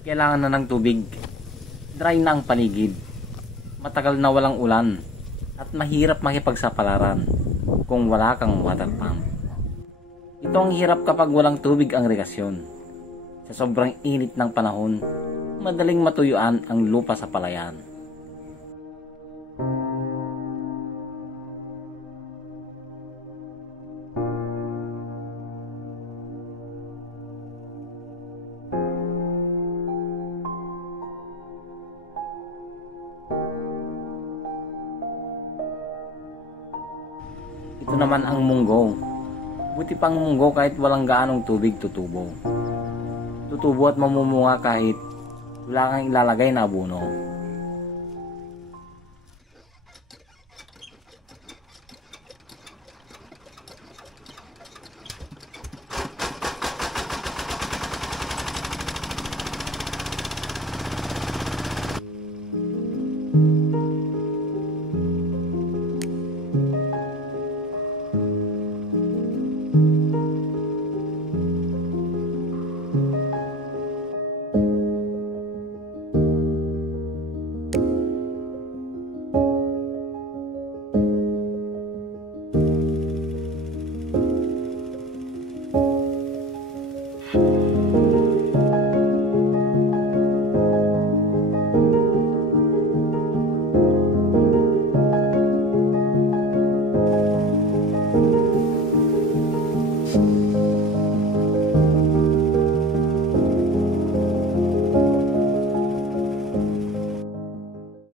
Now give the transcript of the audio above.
Kailangan na ng tubig. Dry na ang paligid. Matagal na walang ulan. At mahirap makipagsapalaran kung wala kang water pump. Ito ang hirap kapag walang tubig ang irigasyon. Sa sobrang init ng panahon, madaling matuyuan ang lupa sa palayan. Ito naman ang munggo. Buti pang munggo kahit walang gaanong tubig tutubo. Tutubo at mamumunga kahit wala kang ilalagay na abono.